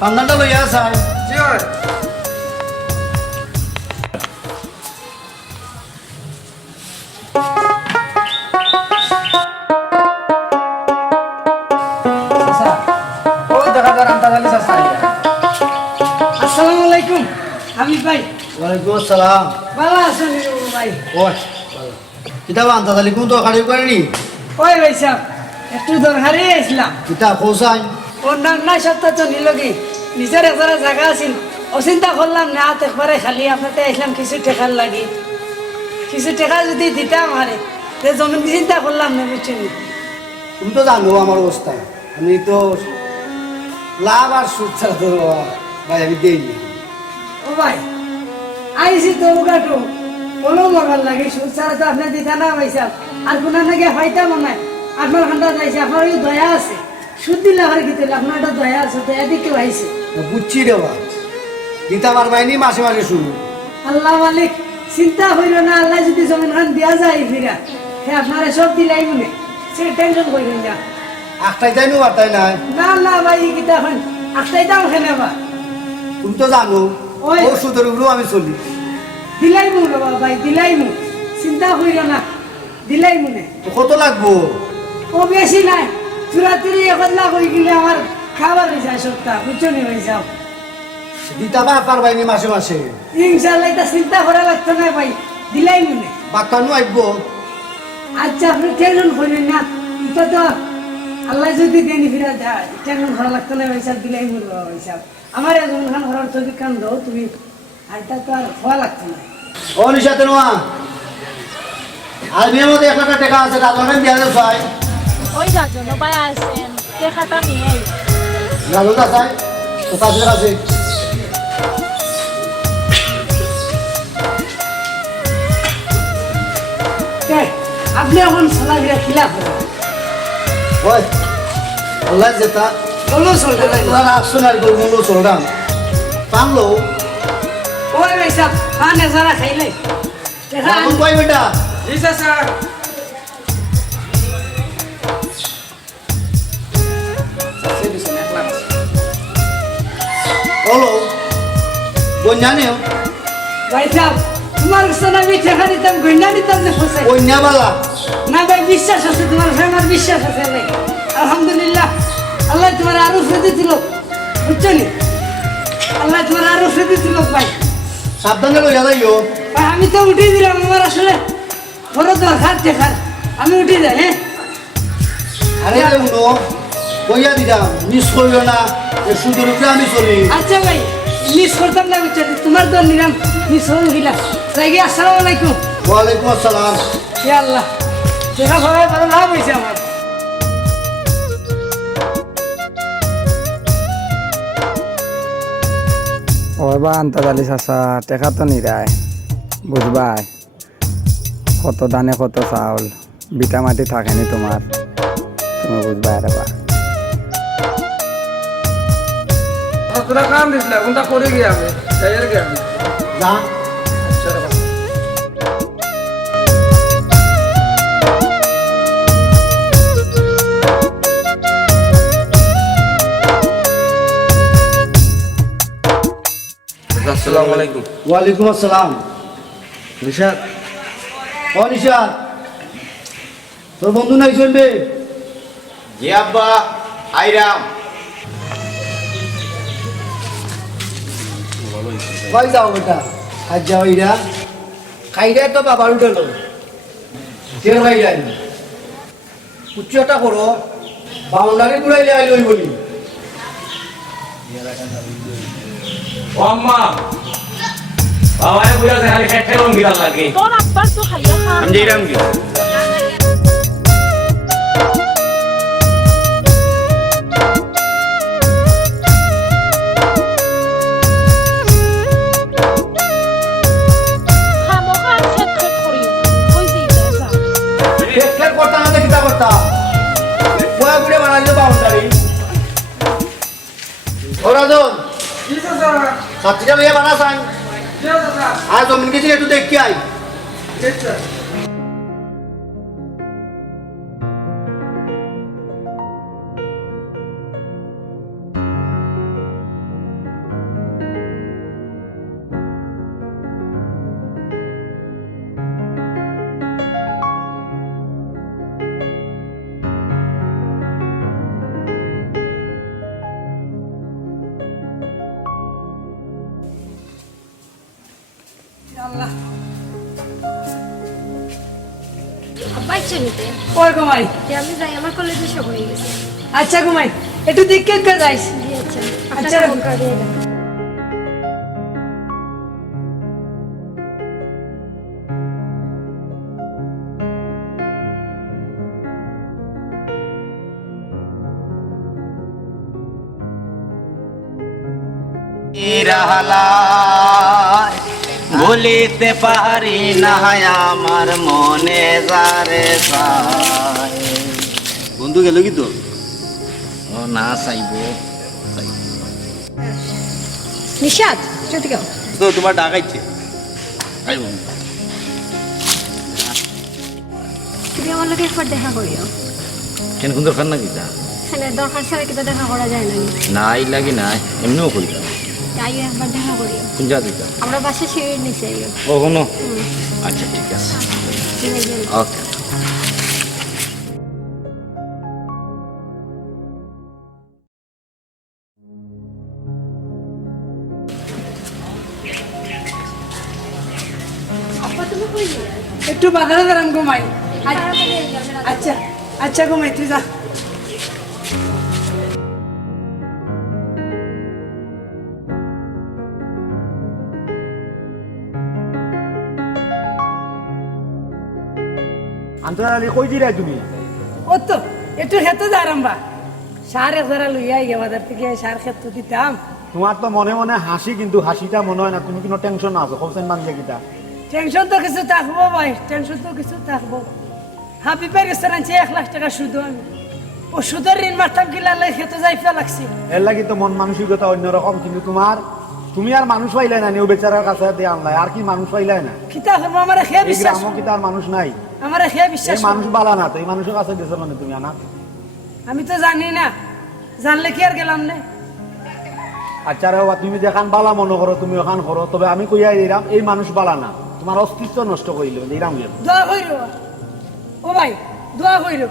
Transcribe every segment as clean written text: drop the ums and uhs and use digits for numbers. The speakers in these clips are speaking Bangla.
পান্দানটা লইয়া আসাই জি হয় আসসালামু আলাইকুম হাবিব ভাই। ওয়ালাইকুম আসসালাম। ভালো আছেন ভাই? ওই কিতাব আনতা তাহলে কোন তো খাড়ি করেনি ওই ভাই সাহেব একটু দরকারে আসলাম। কিতাব খোসাই অন্যান্য সপ্তাহ তো নিলগি নিজের একটা জায়গা আছিল অচিন্তা করলাম না একবারে খালি আপনাতে আসলাম কিছু টেকার লাগি কিছু টাকা যদি দিতাম আরে জমিন চিন্তা করলাম না বুঝছেন। তুমি তো জানো আমার অবস্থা, আমি তো লাভ আর সুদ ছাড়া তো ভাই আমি দেই না। ও ভাই আইসি তো কাটো কোনো মরার লাগে সুদ ছাড়া তো আপনি দিতা না ভাই সাহেব। আর কোনো নাকি হয়তাম নাই আপনার খান্ডা যাইছে আপনার ওই দয়া আছে সুদ দিলে আর কি দিলে আপনার একটা দয়া আছে দয়া দিকে ভাইছে। বুঝছি রে বা দিতে পারবাইনি মাসে মাসে শুরু। আল্লাহ মালিক চিন্তা করিল না, আল্লাহ যদি জমিন খান দিয়া যায় ফিরা সে আপনারা সব দিলাই মনে সে টেনশন করিল না। একটাই যাই নো তাই নাই না না ভাই কিতা খান একটাই দাম খেলে বা তুমি তো জানো ওই। ও সুদের উপরেও আমি চলি। দিলাই মু বাবা ভাই দিলাই মু চিন্তা করিল না দিলাই মনে। তো কত লাগবো? ও বেশি নাই চুরাতুরি একলা করে গেলে আমার খাবার হয়ে যায় সপ্তাহ বুঝছো নি ভাই সাহেব। দিতে পারবাইনি মাসে মাসে ইনশাল্লাহ এটা চিন্তা করা লাগতো না ভাই দিলাই মনে। বাক্কানো আসবো। আচ্ছা আপনি টেনশন করেন না এটা তো আল্লাহ যদি দেনি ফিরা দেয় টেনশন করা লাগতো না ভাই সাহেব দিলাই মনে ভাই সাহেব। আমার একজন খান করার তুমি কান দাও তুমি আর এটা তো আর হওয়া লাগতো না। ও নিশাতে নোয়া আর মেয়ের মধ্যে 1 লাখ টাকা আছে রাজন দিয়া দেয় ছয় ওই যার ভাই আসেন দেখাটা নিয়ে রাজন আছে তো তাদের আছে কে, আপনি এখন সালাগিরা খিলা করেন ওই আল্লাহ যেটা বলো চলতে নাই তোরা আসুন আর বলবো চলরাম পানলো ওই ভাই সাহেব খানে যারা খাইলে দেখা এখন কই বেটা জি স্যার বলো বন্যানেও ভাই সাহেব তোমার কাছে না আমি ঠেকা দিতাম গন্ডা দিতাম যে ফসে বন্যাবালা না ভাই বিশ্বাস আছে তোমার আমার বিশ্বাস আছে ভাই আলহামদুলিল্লাহ আল্লাহ তোমার আরো ফেদি দিল বুঝছো নি আল্লাহ তোমার আরো ফেদি দিল ভাই। সাবধানে লইয়া যাইও। ভাই আমি তো উঠে দিলাম আমার আসলে বড় দরকার দেখার আমি উঠে যাই হ্যাঁ। আরে উনো কইয়া দিলাম মিস করিও না যে সুদের উপরে আমি চলি। আচ্ছা ভাই মিস করতাম না বুঝছো তোমার তো নিলাম মিস হয়ে গেলাম তাই গিয়ে আসসালামু আলাইকুম। ওয়ালাইকুম আসসালাম। ইয়া আল্লাহ দেখা সবাই ভালো লাভ হয়েছে আমার। ওবা আন্তাজালি চাচা টেকা তো নিরায় বুঝবাই কত দানে কত চাউল বিটা মাটি থাকেনি তোমার তুমি বুঝবাই রে বা তোরা কাম দিছিল কোনটা করে গিয়ে আমি যাই আর গিয়ে আমি যা আসসালামু আলাইকুম ওয়ালাইকুম আসসালাম। নিশাদ ও নিশাদ তোর বন্ধু নাই শুনবে জি আব্বা আইরাম কই যাও বেটা আজ যাও ইরা খাইরা তো বাবার উঠেল কেন খাইরা উচ্চটা করো বাউন্ডারি ঘুরাইলে আইল ওই বলি ও আম্মা বাবারে বুঝা যায় খালি খেতে রং গিরা লাগে তোর আব্বার তো খাইয়া খা আমি যাইরাম কি খামো খা খেত খেত করি ওই যে যা খেট করতা না কিতা করতা বয়া ঘুরে বানাইলো বাউন্ডারি ও রাজন জি স্যার সাতটা লইয়া বানাসান জি স্যার আর জমিন গেছি একটু দেখি আই জি স্যার আচ্ছা নিতে ওই ঘুমাই আমি যাই, আমার কলেজে সব হয়ে গেছে। আচ্ছা ঘুমাই একটু দেখে যাইস জি আচ্ছা, আচ্ছা। আপনার ফোন করে দিয়ে দেন। রাহালায় ভুলিতে পারি না আমার মনে যারে চায়। বন্ধু গেল কি তো? ও না চাইব নিশাদ চলতে গাও। তো তোমার ডাকাইছে। আই বন্ধু তুমি আমার লোকের একবার দেখা করিও। কেন কোন দরকার নাকি তা? হ্যাঁ, দরকার ছাড়া কিন্তু দেখা করা যায় না। নাই লাগি নাই এমনিও করিতাম। তাই একবার দেখা করিও। কোন যা দিতাম? আমরা বাসা সিঁড়ির নিচে আইও। ও কোনো আচ্ছা ঠিক আছে ওকে। একটু বাজারে দাঁড়ান ঘুমাই। আচ্ছা আচ্ছা ঘুমাই তুই যা। আন্তরালি কই দিরা তুমি? ও তো একটু খেতে দাঁড়ান বা সার এছাড়া লইয়া গিয়ে বাজার থেকে সার খেতে দিতাম। তোমার তো মনে মনে হাসি, কিন্তু হাসিটা মনে হয় না। তুমি কোনো টেনশন আছো হোসেন বান্ধে কিটা? টেনশন তো কিছু থাকবো ভাই, টেনশন তো কিছু থাকবো। হাবিবের রেস্টুরেন্ট 1 লাখ টাকা শুধু আমি ও সুদের ঋণ মারতাম কিলা খেতে যাইতে লাগছি। এর লাগি তো মন মানসিকতা অন্যরকম, কিন্তু তুমি আর মানুষ পাইলে না, নিউ বেচারার কাছে দিয়ে আনলাই আর কি মানুষ পাইলে না। কিতা করবো আমার খেয়ে এই বিশ্বাস, গ্রামও কি তার মানুষ নাই? আমার খেয়ে বিশ্বাস এই মানুষ বালা না তো, এই মানুষের কাছে দিয়েছো মানে তুমি আনা। আমি তো জানি না, জানলে কি আর গেলাম না। আচ্ছা রে বাবা, তুমি যেখান বালা মনে করো তুমি ওখান করো, তবে আমি কইয়াই দিলাম এই মানুষ বালা না, তোমার অস্তিত্ব নষ্ট করিল দিলাম গেল। দোয়া কইরো ও ভাই, দোয়া কইরো।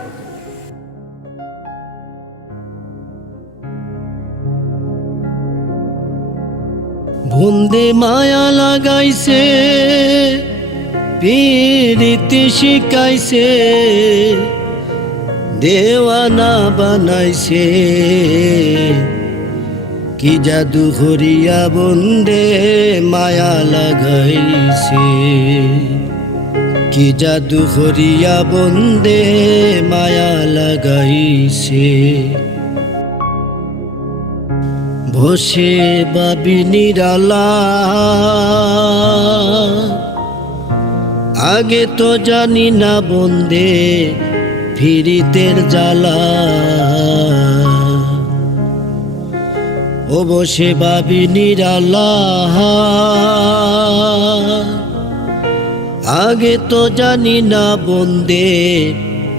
বন্দে মায়া লাগাইছে পীড়িতি শিখাইছে দেওয়ানা বানাইছে কি জাদু করিয়া বন্দে মায়া লাগাইছে কি জাদু করিয়া বন্দে মায়া লাগাইছে বসে বাবি নিরালা আগে তো জানি না বন্দে ফিরিতের জ্বালা ও বসে বাবি নিরালা আগে তো জানি না বন্দে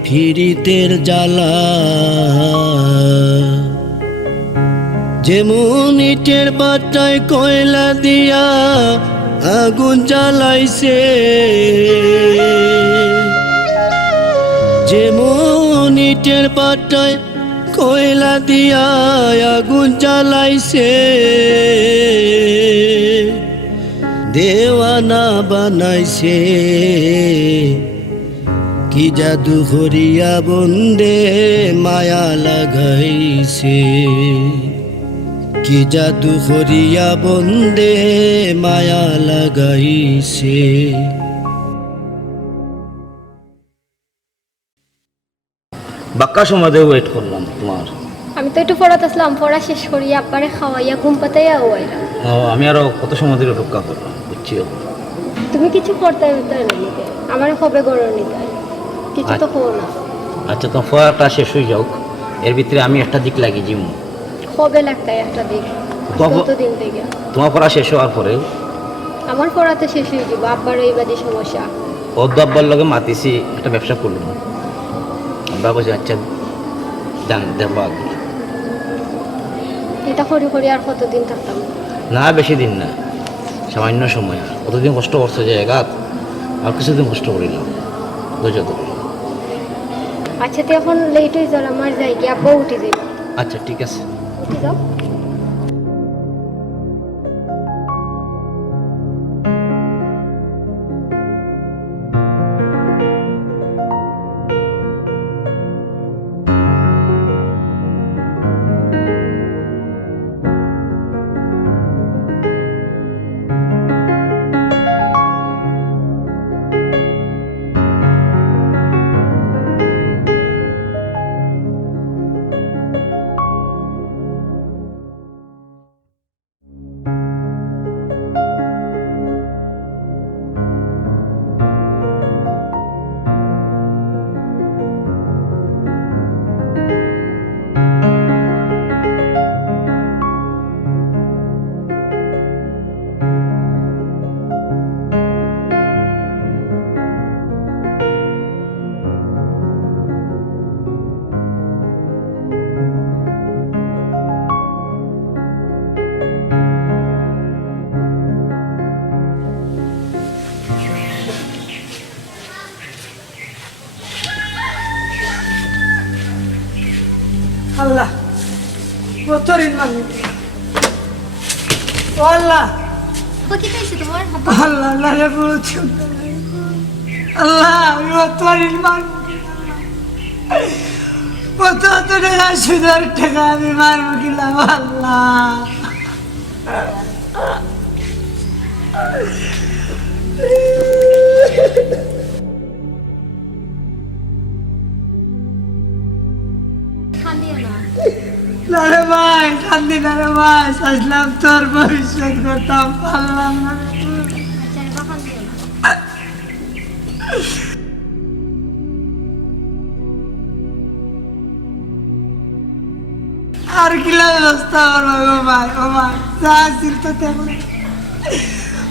ফিরিতের জ্বালা যেমন ইটের বাটায় কয়লা দিয়া আগুন জ্বালাইছে যেমন ইটের বাটায় কয়লা দিয়া আগুন জ্বালাইছে দেওয়ানা বানাইছে কি জাদু করিয়া বন্দে মায়া লাগাইছে কি জাদু করিয়া বন্দে মায়া লাগাইছে। বাক্কা সময় দিয়ে ওয়েট করলাম তোমার। আমি তো একটু পড়াতে আসলাম, পড়া শেষ করিয়া আব্বারে খাওয়াইয়া ঘুম পাতাইয়া ওয়াইলাম। আমি আরো কত সময় ধরে অপেক্ষা করলাম বুঝছিও। তুমি কিছু করতে তাই না নিতে, আমার কবে গরম নিতে কিছু তো খবর না। আচ্ছা তোমার পড়াটা শেষ হয়ে যাও, এর ভিতরে আমি একটা দিক লাগিয়ে যাবো। কবে লাগতাই একটা দিক কতদিন থেকে? তোমার পড়া শেষ হওয়ার পরে আমার পড়াতে শেষ হয়ে যাব, আব্বার এই বাদী সমস্যা। অর্ধ আব্বার লগে মাতিছি একটা ব্যবসা করলাম। আব্বা বলছে আচ্ছা জান দেখবো আগে। এটা করি করি আর কতদিন থাকতাম? না বেশি দিন না, সামান্য সময়। আর কতদিন কষ্ট করছে যে এগাত, আর কিছুদিন কষ্ট করিলাম ধৈর্য ধরে। আচ্ছা তো এখন লেট হয়ে যাল, আমার যাই কি আব্বা উঠে যাই। আচ্ছা ঠিক আছে উঠে যাও। আল্লাহ কত ঋণ মানি ও আল্লাহ আব্বা কি খাইছে তোমার আব্বা? আল্লাহ আল্লাহ রে বলছি আল্লাহ আমি কত ঋণ মানবো কত টাকা সুদের টাকা আমি মারবো কিলাম আল্লাহ কান্দিও না। না রে ভাই কান্দি না রে ভাই আসলাম তোর ভবিষ্যৎ করতাম পারলাম না আচ্ছা আব্বা কান্দিও না। আর কিলা ব্যবস্থা হলো গো ভাই ও ভাই যা ছিল তো তেমন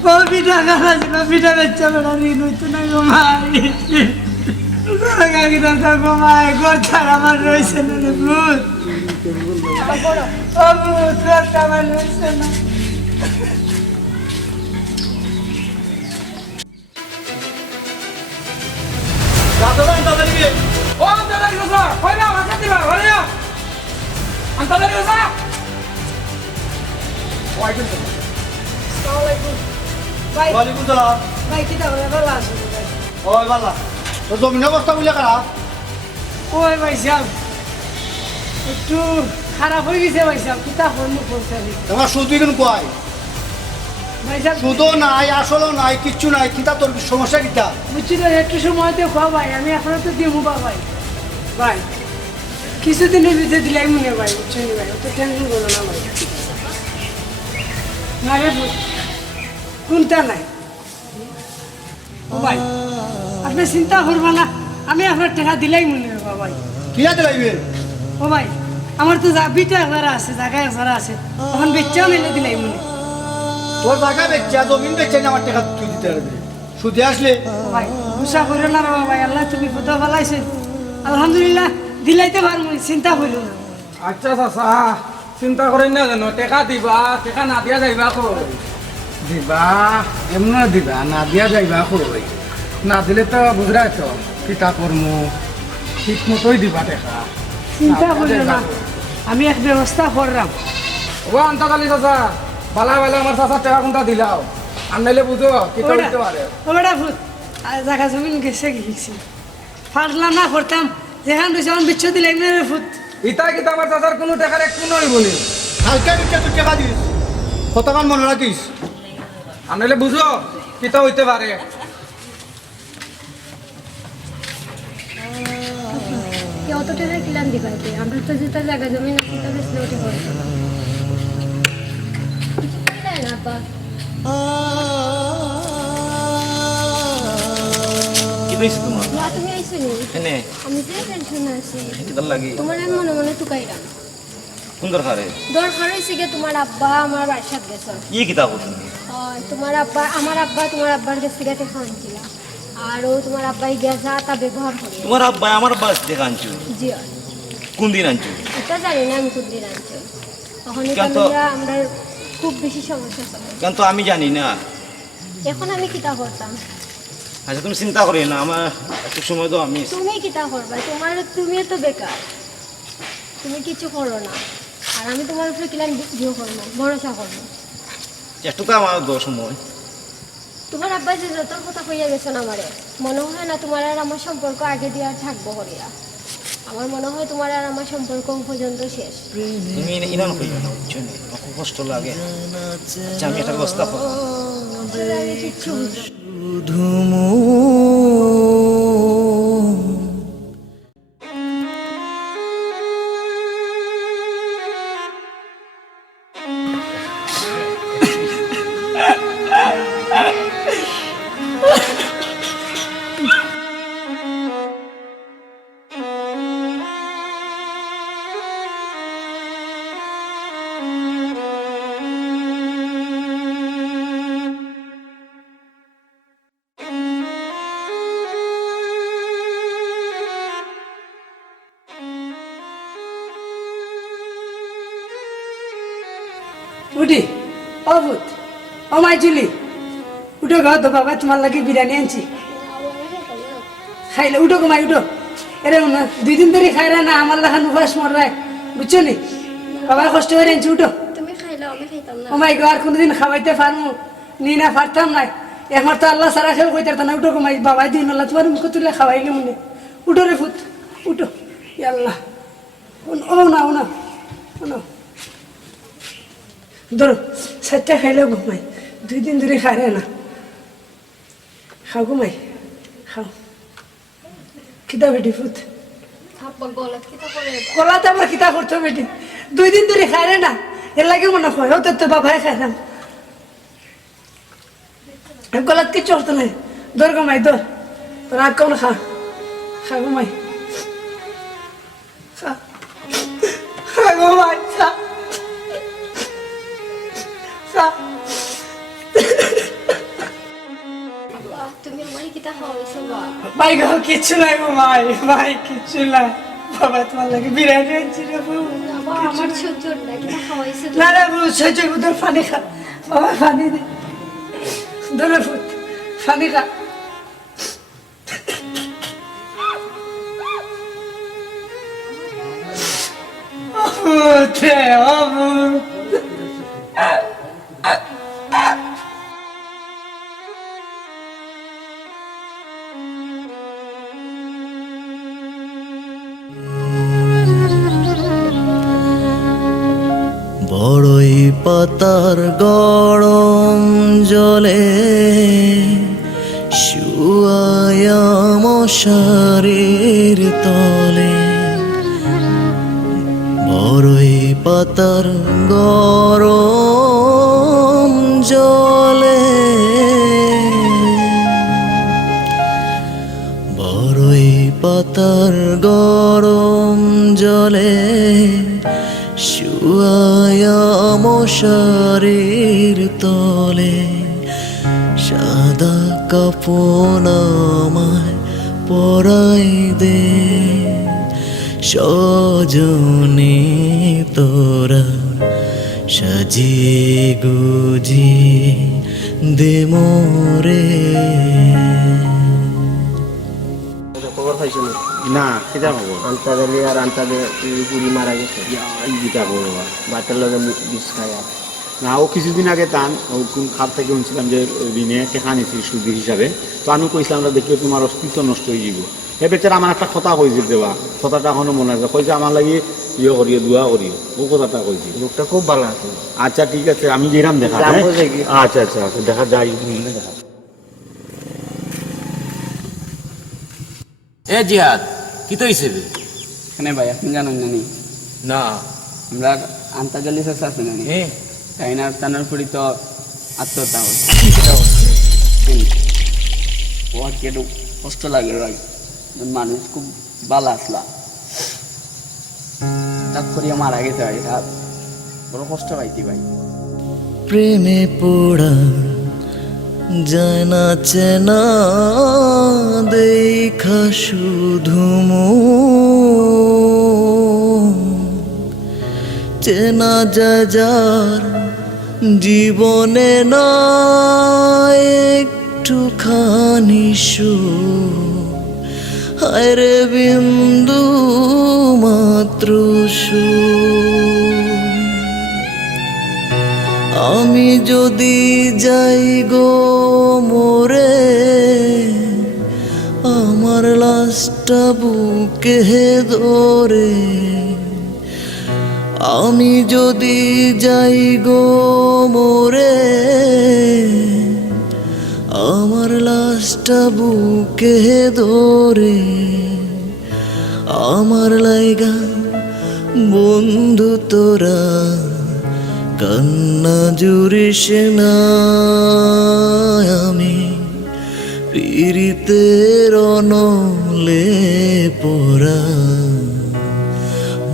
ও পিঠা খাওয়া ছিল পিঠা বেচা বেড়া ঋণ হইতো না গো ভাই গো ভাই ঘর ছাড়া আমার রয়েছে না রে ভূত ও ভূত ঘর ছাড়া আমার রয়েছে না ও আনতে লাগলো স্যার কই না আমাকে দিবা ঘরে না আনতে লাগলো স্যার ওয়াইকুম ভাই ওয়ালাইকুম সালাম। ভাই কিটা বলে ভালো আছো ভাই ওই বালা তো জমিন অবস্থা বুঝলে কারা ওই ভাই সাহেব একটু খারাপ হয়ে গেছে ভাই সাহেব কিতা হরমু বলতে তোমার সুদ বিগুন কয় ভাই সাহেব সুদও নাই আসলও নাই কিচ্ছু নাই কিতা তোর সমস্যা কিতা বুঝছি তো একটু সময়তে খাওয়া ভাই আমি এখনো তো দিয়ে মুবা ভাই ভাই কিছুদিনের ভিতরে দিলাই মনে ভাই বুঝছেন ভাই অত টেনশন করো না ভাই না রে ভূত, কোনটা নাই ও ভাই আপনি চিন্তা করবেন না আমি আপনার টাকা দিলাই মনে বাবা ভাই কিনাতে লাগবে ও ভাই আমার তো বিটা একবারা আছে জায়গা একবারা আছে তখন বেচাও মেলে দিলাই মনে তোর জায়গা বেচা জমিন বেচা আমার টাকা তুই দিতে পারবে সুদে আসলে ও ভাই গুসা করো না রে ভাই আল্লাহ তুমি ফুটো ফেলাইছে আলহামদুলিল্লাহ দিলাইতে পারবো চিন্তা করো না আচ্ছা চাচা চিন্তা করেন না জানো টেকা দিবা টেকা না দিয়া যাইবা কই দিবা এমন দিবা না দিয়া যাইবা কই না দিলে তো বুঝরাই তো কিতা করমু ঠিক মতোই দিবা টেকা চিন্তা করো না আমি এক ব্যবস্থা করলাম ও আন্তাকালি চাচা বালা বালা আমার চাচার টাকা কোনটা দিলাও আর নাইলে বুঝো কিতা হইতে পারে ওটা ভূত জায়গা জমিন গেছে গেছি ফাটলাম না করতাম যেখান রয়েছে আমার বিচ্ছ দিলাই মেরে ভূত ইতা কিতা আমার চাচার কোনো টাকার একটু নই বলি হালকা বেচা তুই টাকা দিস কতক্ষণ মনে রাখিস আর নাইলে বুঝো কিতা হইতে পারে অত টাকা কিলান দিবা এতে? আমরা তো যেটা জায়গা জমি না সেটা বেশি ওঠে করে না আব্বা। কি হয়েছে তোমার মা তুমি আইসো নি? এনে আমি যে টেনশনে আছি কিতার লাগি তোমার আমি মনে মনে টুকাইলাম কোন দরকারে দরকার হয়েছে গিয়ে তোমার আব্বা আমার বাসাত গেছে কি কিতাব তুমি তোমার আব্বা আমার আব্বা তোমার আব্বার কাছ থেকে টাকা আনছিলাম আর ও তোমার আব্বাই গেছা তা ব্যবহার করি তোমার আব্বা আমার বাস থেকে আনছো জি কোন দিন আনছো এটা জানি না আমি কোন দিন আনছি তখন এটা কেন তো- লইয়া আমরা খুব বেশি সমস্যা চলে কেন তো আমি জানি না এখন আমি কিতা করতাম আচ্ছা তুমি চিন্তা করি না আমার একটু সময় তো আমি তুমি কিতা করবা তুমি তো বেকার তুমি কিছু করো না আর আমি তোমার উপরে কিলান ভিডিও করবো ভরসা করবো একটু তো আমার দোষ সময় তোমার আব্বা যে যত কথা কইয়া গেছেন আমারে মনে হয় না তোমার আর আমার সম্পর্ক আগে দিয়ে আর থাকবো করিয়া আমার মনে হয় তোমার আর আমার সম্পর্ক পর্যন্ত শেষ তুমি ইনান কইও না বুঝছো নি? আমার খুব কষ্ট লাগে আচ্ছা আমি একটা ব্যবস্থা করবো আসলে আমি কিচ্ছু বুঝতে উঠি ও ভূত ও মাই জুলি উঠো গো তো বাবা তোমার লাগে বিরিয়ানি আনছি খাইলে উঠো গো মাই উঠো এরে না 2 দিন ধরে খাই না আমার লাখান উপাস মর রায় বুঝছো নি বাবা কষ্ট করে এনেছি উঠো তুমি খাইলাও আমি খাইতাম না ও মাই গড কোনদিন খাওয়াইতে পারমু নি না পারতাম নাই একমার তো আল্লাহ সারা খেয়ে কইতে না উঠো কমাই বাবাই দিন আল্লাহ তোমার মুখ তুলে খাওয়াই গে মনে উঠো রে ফুট উঠো আল্লাহ ও না ও না ও না ধরো সাতটা খাইলেও ঘুমাই 2 দিন ধরে খারে না খাও ঘুমাই খাও কিতা বেটি ফুট আব্বা গলাত কি তা করে গলাতে আমার কিতা করছো বেটি 2 দিন ধরে খারে না এর লাগে মনে হয় হতে তো বাবাই খাইলাম গলাত কি চলতো না দর ঘুমাই দর তোর আর কোন খা খা ঘুমাই খা খা ঘুমাই খা খা আব্বা তুমি আমার কিতা খাওয়াইছো বা ভাই গো কিচ্ছু নাই গো ভাই ভাই কিচ্ছু নাই বাবা তোমার লাগে বিরিয়ানি আনছি রে বউ বাবা আমার সহ্য না কিতা খাওয়াইছো না না বউ সহ্য তোর পানি খা বাবা পানি দে ধরে ফুট পানি খা উঠে বাবু বড়ই পাতার গরম জলে শুয়ায়া মশারির তলে বড়ই পাতার গরম জলে বড়ই পাতার গরম জলে শুয়ায়া মশারির তলে সাদা কাপড় আমায় পরাই দে সজনে তোরা সাজিয়ে গুজিয়ে দে মোরে খবর পাইছো না সেটা হবো আন্তাদালি আর আন্তাদে গুড়ি মারা গেছে গীতা করবো বাতের লগে বিষ খায় আর না ও কিছুদিন আগে টান কোন খাপ থেকে শুনছিলাম যে ঋণে টেকা নিছি সুদি হিসাবে তো আমি কইছিলাম দেখলে তোমার অস্তিত্ব নষ্ট হয়ে যাব হে বেচারা আমার একটা কথা কইছিল দেওয়া কথাটা এখনো মনে আছে কইছে আমার লাগি ইয়ে করিও দোয়া করিও ও কথাটা কইছি লোকটা খুব ভালো আছে আচ্ছা ঠিক আছে আমি যেরাম দেখা যাবো দেখি। আচ্ছা আচ্ছা আচ্ছা দেখা যাই দেখা এ জিহাদ কি তো হিসেবে এখানে ভাই আপনি জানেন জানি না আমরা আন্তাজালি চাষা আছে জানি তাই না টানার পরি তো আত্মহত্যা হল ও আর কি একটু কষ্ট লাগে ভাই মানুষ খুব ভালো আসলা তাক করিয়া মারা গেছে ভাই আর বড় কষ্ট পাইতি ভাই প্রেমে পোড়া যায় না চেনা দেখা শুধু চেনা যায় যার জীবনে না একটুখানি হায়রে বিন্দু মাত্র আমি যদি যাই গো মোরে আমার লাশটা বুকে ধরে আমি যদি যাই গো মোরে আমার লাশটা বুকে ধরে আমার লাইগা বন্ধু তোরা কান্না জুড়িস না আমি পীড়িতের অনলে পড়া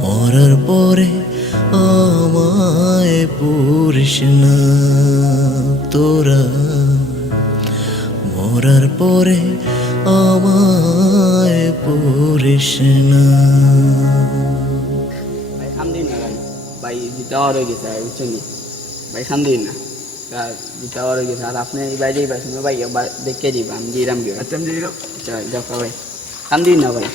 মরার পরে আমায় পুরিস না তোরা মরার পরে আমায় পুরিস না ভাই খান দিন না ভাই ভাই জিতা হয়ে গেছে ভাই বুঝছেন ভাই খান দিন না জিতা হয়ে গেছে আর আপনি এই বাইরে শুনে ভাই দেখে দিবা আমি দিলাম গিয়ে আচ্ছা আমি দিলাম আচ্ছা দেখো ভাই খান দিন না ভাই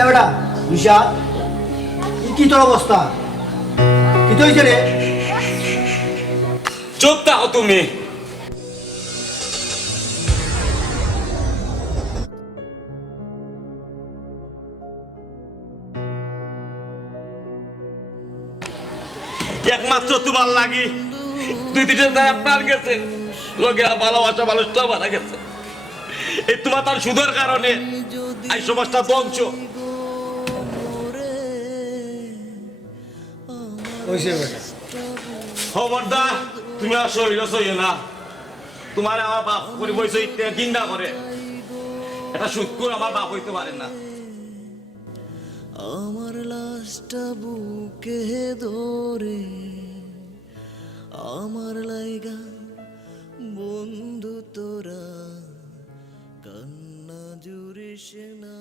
কিতা বেটা নিশা কি তোর অবস্থা কি তো হয়েছে রে চুপ থাকো তুমি। একমাত্র তোমার লাগি 2-3 জন আপনার গেছে লোকে ভালোবাসা মানুষটা মারা গেছে। এই তোমার তার সুদের কারণে এই সমাজটা ধ্বংস হয়েছে বেটা খবরদার তুমি আর শরীর সইয়ে না। তোমার আমার বাপ করে বইছে চিন্তা করে এটা শুক্র আমার বাপ হইতে পারে না। আমার লাশটা বুকে ধরে আমার লাইগা বন্ধু তোরা কান্না জুড়িস না।